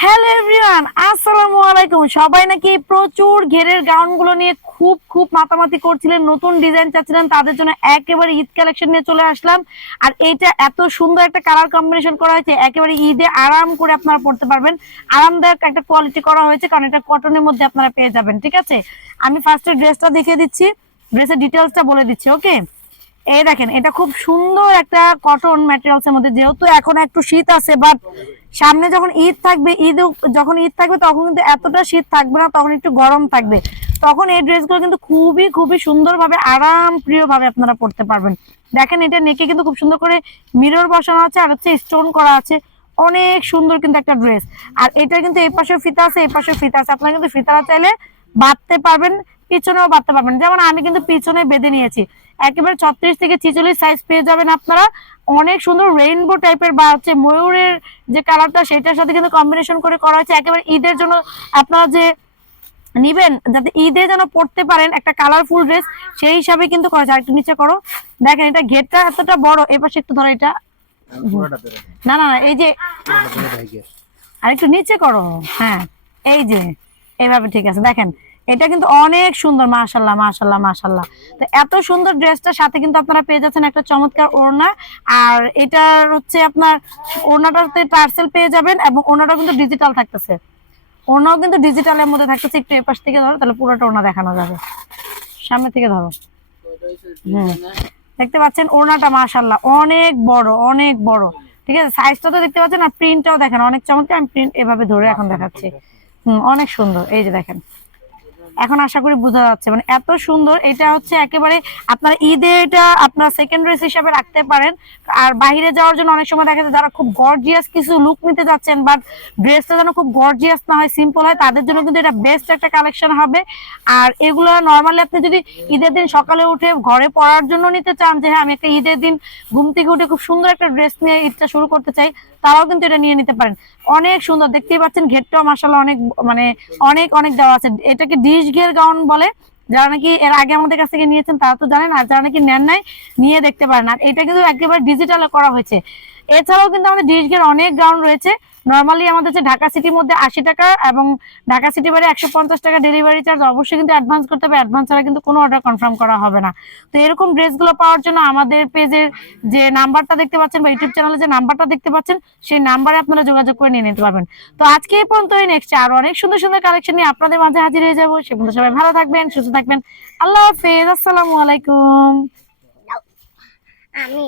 Hello everyone, আসসালামু আলাইকুম। সবাই নাকি প্রচুর ঘেরের গাউন গুলো নিয়ে খুব খুব মাতামাতি করছিলেন, নতুন ডিজাইন চাচ্ছিলেন, তাদের জন্য একেবারে ঈদ কালেকশন নিয়ে চলে আসলাম। আর এইটা এত সুন্দর একটা কালার কম্বিনেশন করা হয়েছে, একেবারে ঈদে আরাম করে আপনারা পড়তে পারবেন। আরামদায়ক একটা কোয়ালিটি করা হয়েছে, কারণ এটা কটনের মধ্যে আপনারা পেয়ে যাবেন। ঠিক আছে, আমি ফার্স্টে ড্রেসটা দেখিয়ে দিচ্ছি, ড্রেসের ডিটেলসটা বলে দিচ্ছি। ওকে, এই দেখেন, এটা খুব সুন্দর একটা কটন ম্যাটেরিয়ালস এর মধ্যে। যেহেতু এখন একটু শীত আছে, বাট সামনে যখন ঈদ থাকবে, যখন ঈদ থাকবে তখন কিন্তু এতটা শীত থাকবে না, তখন একটু গরম থাকবে। তখন এই ড্রেসগুলো কিন্তু খুবই খুবই সুন্দরভাবে আরাম প্রিয় ভাবে আপনারা পড়তে পারবেন। দেখেন, এটা নেকে কিন্তু খুব সুন্দর করে মিরর বসানো আছে, আর হচ্ছে স্টোন করা আছে। অনেক সুন্দর কিন্তু একটা ড্রেস। আর এটা কিন্তু এই পাশে ফিতা আছে, এই পাশে ফিতা আছে। আপনারা কিন্তু ফিতা চাইলে বাঁধতে পারবেন, পিছনেও বাঁধতে পারবেন। যেমন আমি কিন্তু পিছনে বেঁধে নিয়েছি। একেবারে 36 থেকে 46 সাইজ পেয়ে যাবেন আপনারা। অনেক সুন্দর রেইনবো টাইপের বা হচ্ছে ময়ূরের যে কালারটা, সেটার সাথে কিন্তু কম্বিনেশন করে করা হয়েছে। একেবারে ঈদের জন্য আপনারা যে নিবেন, যাতে ঈদে যেন পড়তে পারেন একটা কালারফুল ড্রেস, সেই হিসাবে কিন্তু করা যায়। একটু নিচে করো, দেখেন এটা ঘেরটা এতটা বড়। এপাশে একটু ধরো এটা, না না না, এই যে আর একটু নিচে করো। হ্যাঁ, এই যে এইভাবে ঠিক আছে। দেখেন, এটা কিন্তু অনেক সুন্দর, মাশাল্লাহ মাশাল্লাহ মাশাল্লাহ। তো এত সুন্দর ড্রেসটার সাথে কিন্তু আপনারা পেয়ে যাচ্ছেন একটা চমৎকার ওড়না। আর এটার হচ্ছে আপনার ওড়নাটাতে টার্সেল পেয়ে যাবেন, এবং ওড়নাটা কিন্তু ডিজিটাল থাকতেছে। ওড়নাও কিন্তু ডিজিটালের মধ্যে থাকতেছে। একটু এপাশ থেকে ধরো, তাহলে পুরোটা ওড়না দেখানো যাবে। সামনে থেকে ধরো। হুম, দেখতে পাচ্ছেন ওড়নাটা মাশাল্লাহ অনেক বড়, অনেক বড়। ঠিক আছে, সাইজটা তো দেখতে পাচ্ছেন, আর প্রিন্টটাও দেখেন অনেক চমৎকার। আমি প্রিন্ট এভাবে ধরে এখন দেখাচ্ছি। অনেক সুন্দর। এই যে দেখেন, এখন আশা করি বোঝা যাচ্ছে, মানে এত সুন্দর। এটা হচ্ছে একেবারে আপনার ঈদে এটা আপনার সেকেন্ড ড্রেস হিসাবে রাখতে পারেন। আর বাইরে যাওয়ার জন্য অনেক সময় দেখা যায় যারা খুব গর্জিয়াস কিছু লুক নিতে যাচ্ছেন, বাট ড্রেসটা যেন খুব গর্জিয়াস না হয়, সিম্পল হয়, তাদের জন্য কিন্তু এটা বেস্ট একটা কালেকশন হবে। আর এগুলো নর্মালি আপনি যদি ঈদের দিন সকালে উঠে ঘরে পরার জন্য নিতে চান, যে হ্যাঁ আমি একটা ঈদের দিন ঘুম থেকে উঠে খুব সুন্দর একটা ড্রেস নিয়ে ঈদটা শুরু করতে চাই, তারাও কিন্তু এটা নিয়ে নিতে পারেন। অনেক সুন্দর, দেখতেই পাচ্ছেন ঘেরটাও মাশাআল্লাহ অনেক, মানে অনেক অনেক দেওয়া আছে। এটাকে ডিশ ঘের গাউন বলে। যারা নাকি এর আগে আমাদের কাছ থেকে নিয়েছেন তারা তো জানেন, আর যারা নাকি নেন নাই, নিয়ে দেখতে পারেন। আর এটা কিন্তু একেবারে ডিজিটালে করা হয়েছে। এছাড়াও কিন্তু আমাদের ডিশ ঘের অনেক গাউন রয়েছে। নর্মালি আমাদের যে ঢাকা সিটির মধ্যে 80 টাকা, এবং ঢাকা সিটি বাইরে 150 টাকা ডেলিভারি চার্জ। অবশ্যই কিন্তু অ্যাডভান্স করতে হবে, অ্যাডভান্স ছাড়া কিন্তু কোনো অর্ডার কনফার্ম করা হবে না। তো এরকম ড্রেসগুলো পাওয়ার জন্য আমাদের পেজের যে নাম্বারটা দেখতে পাচ্ছেন, বা ইউটিউব চ্যানেলে যে নাম্বারটা দেখতে পাচ্ছেন, সেই নাম্বারে আপনারা যোগাযোগ করে নিয়ে নিতে পারবেন। তো আজকে এই পর্যন্তই, নেক্সট আরো অনেক সুন্দর সুন্দর কালেকশন নিয়ে আপনাদের মাঝে হাজির হয়ে যাবো। সে পর্যন্ত সবাই ভালো থাকবেন, সুস্থ থাকবেন। আল্লাহ হাফেজ, আসসালামু আলাইকুম। আমি